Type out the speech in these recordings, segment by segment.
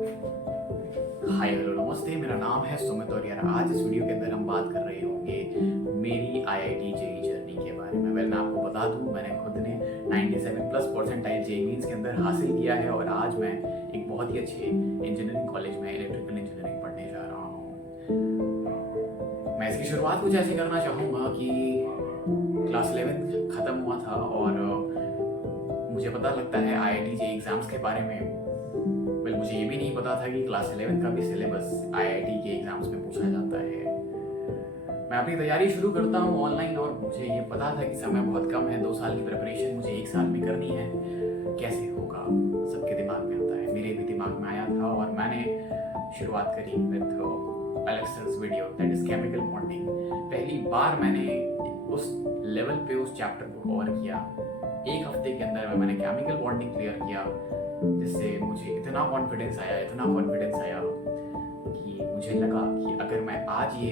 Hi hello नमस्ते, मेरा नाम है सुमित और यार आज इस वीडियो के अंदर हम बात कर रहे होंगे मेरी आईआईटी जेईई जर्नी के बारे में। मैं आपको बता दूं, मैंने खुद ने 97 प्लस परसेंटाइल जेईई मेंस के अंदर हासिल किया है और आज मैं एक बहुत ही अच्छे इंजीनियरिंग कॉलेज में इलेक्ट्रिकल इंजीनियरिंग पढ़ने जा रहा हूँ। मैं इसकी शुरुआत कुछ ऐसे करना चाहूँगा कि क्लास 11 खत्म हुआ था और मुझे पता लगता है आईआईटी जेईई एग्जाम्स के बारे में। मुझे ये भी नहीं पता था कि क्लास 11 का भी सिलेबस आईआईटी के एग्जाम्स में पूछा जाता है। मैं अपनी तैयारी शुरू करता हूँ ऑनलाइन और मुझे ये पता था कि समय बहुत कम है, 2 साल की प्रिपरेशन मुझे 1 साल में करनी है। कैसे होगा, सबके दिमाग में आता है, मेरे भी दिमाग में आया था और मैंने शुरुआत करी विद एलेक्सर्स video, that is chemical bonding. पहली बार मैंने उस लेवल पे उस चैप्टर को कवर किया। 1 हफ्ते के अंदर मैंने केमिकल बॉन्डिंग क्लियर किया, जिससे मुझे इतना कॉन्फिडेंस आया कि मुझे लगा कि अगर मैं आज ये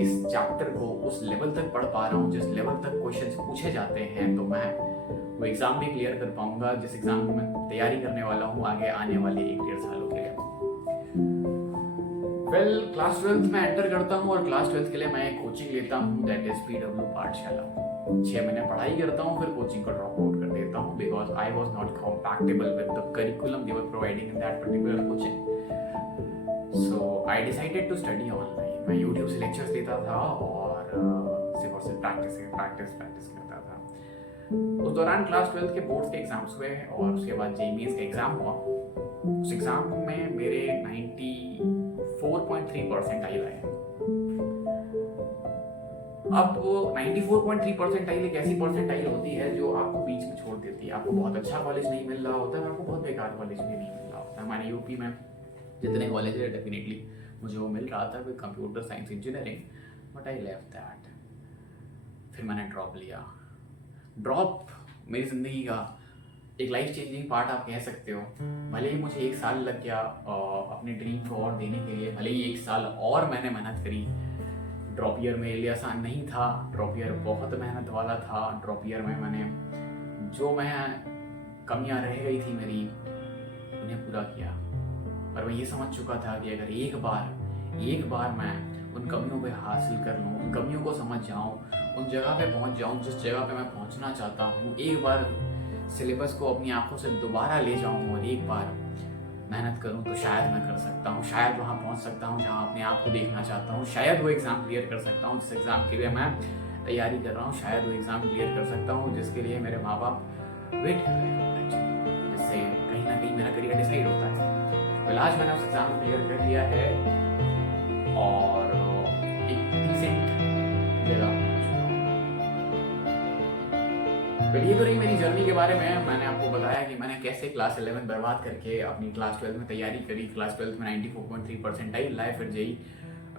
इस चैप्टर को उस लेवल तक पढ़ पा रहा हूँ जिस लेवल तक क्वेश्चंस पूछे जाते हैं, तो मैं वो एग्जाम भी क्लियर कर पाऊंगा जिस एग्जाम की मैं तैयारी करने वाला हूँ आगे आने वाले 1-1.5 सालों के लिए। क्लास 12th में एंटर करता हूँ और क्लास 12th के लिए मैं एक कोचिंग लेता हूँ, दैट इज पीडब्ल्यू पाठशाला। 6 महीने पढ़ाई करता हूँ, फिर कोचिंग को ड्रॉप आउट कर देता हूँ because I was not compatible with the curriculum they were providing in that particular coaching. So I decided to study online. मैं YouTube से लेक्चर्स देता था और सिर्फ प्रैक्टिस करता था। उस दौरान क्लास 12th के बोर्ड्स के एग्जाम्स हुए और उसके बाद जेईई मेंस का एग्जाम हुआ। उस एग्जाम में मेरे 94.3 परसेंटाइल आए। अब 94.3 परसेंटाइल एक ऐसी परसेंटाइल होती है जो आपको बीच में छोड़ देती है। आपको बहुत अच्छा कॉलेज नहीं मिल रहा होता है, आपको बहुत बेकार कॉलेज भी नहीं मिल रहा होता है। हमारे यूपी में जितने कॉलेज है डेफिनेटली मुझे वो मिल रहा था with computer science engineering, but I left that. फिर मैंने ड्रॉप लिया। ड्रॉप मेरी जिंदगी का एक लाइफ चेंजिंग पार्ट आप कह सकते हो। भले ही मुझे 1 साल लग गया अपने ड्रीम को और देने के लिए, भले ही 1 साल और मैंने मेहनत करी। ड्रॉप ईयर मेरे लिए आसान नहीं था, ड्रॉप ईयर बहुत मेहनत वाला था। ड्रॉप ईयर में मैंने जो कमियां रह गई थी मेरी उन्हें पूरा किया। पर मैं ये समझ चुका था कि अगर एक बार मैं उन कमियों पे हासिल कर लूँ, उन कमियों को समझ जाऊँ, उन जगह पे पहुँच जाऊँ जिस जगह पे मैं पहुँचना चाहता हूँ, एक बार सिलेबस को अपनी आंखों से दोबारा ले जाऊँ और एक बार मेहनत करूं, तो शायद मैं कर सकता हूं, शायद वहां पहुंच सकता हूं जहां अपने आप को देखना चाहता हूं, शायद वो एग्जाम क्लियर कर सकता हूं जिस एग्जाम के लिए मैं तैयारी कर रहा हूं, शायद वो एग्जाम क्लियर कर सकता हूं जिसके लिए मेरे माँ बाप वेट कर रहे हैं, जिससे कहीं ना कहीं मेरा करियर डिसाइड होता है। आज मैंने उस एग्जाम क्लियर कर लिया है और एक डिसेंट जगह। ये तो रही मेरी जर्नी के बारे में। मैंने आपको बताया कि मैंने कैसे क्लास 11 बर्बाद करके अपनी क्लास 12 में तैयारी करी। क्लास 12 में 94.3 परसेंटाइल लाए, फिर जेईई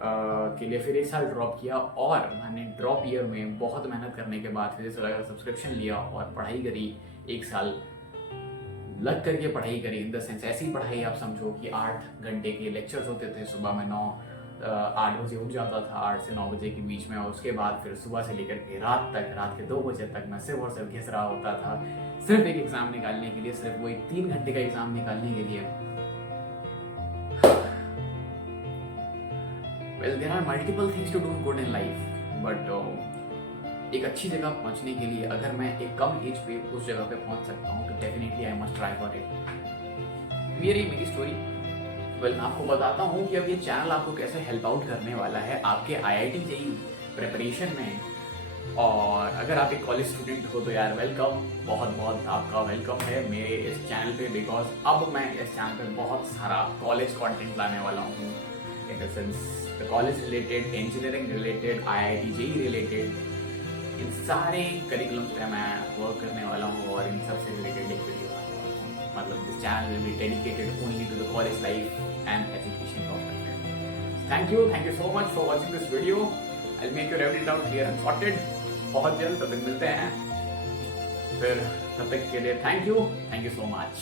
के लिए फिर 1 साल ड्रॉप किया और मैंने ड्रॉप ईयर में बहुत मेहनत करने के बाद फिर सब्सक्रिप्शन लिया और पढ़ाई करी। 1 साल लग करके पढ़ाई करी, इन द सेंस ऐसी पढ़ाई आप समझो कि 8 घंटे के लेक्चर्स होते थे। सुबह में 8 बजे उठ जाता था, 8 से 9 बजे के बीच में, और उसके बाद फिर सुबह से लेकर के रात के 2 बजे तक मैं सिर्फ और सिर्फ घिस रहा होता था, सिर्फ एक एग्जाम निकालने के लिए, सिर्फ वो एक 3 घंटे का एग्जाम निकालने के लिए। Well, there are multiple things to do good in life, but एक अच्छी जगह पहुंचने के लिए अगर मैं एक कम एज पे उस जगह पे पहुंच सकता हूं तो definitely I must try for it. मेरी स्टोरी। मैं आपको बताता हूँ कि अब ये चैनल आपको कैसे हेल्प आउट करने वाला है आपके आईआईटी जेईई प्रिपरेशन में। और अगर आप एक कॉलेज स्टूडेंट हो तो यार वेलकम, बहुत आपका वेलकम है मेरे इस चैनल पे, बिकॉज अब मैं इस चैनल पे बहुत सारा कॉलेज कंटेंट लाने वाला हूँ। In the sense college related, engineering related, IIT JEE related, इन सारे करिकुलम पे मैं वर्क करने वाला हूँ और इन सबसे रिलेटेड एक वीडियो आने वाला हूँ। मतलब this channel will be dedicated only to the college life and education perspective. Thank you so much for watching this video. I'll make your every doubt clear and sorted. बहुत जल्द तब तक मिलते हैं, फिर तब तक के लिए थैंक यू so much.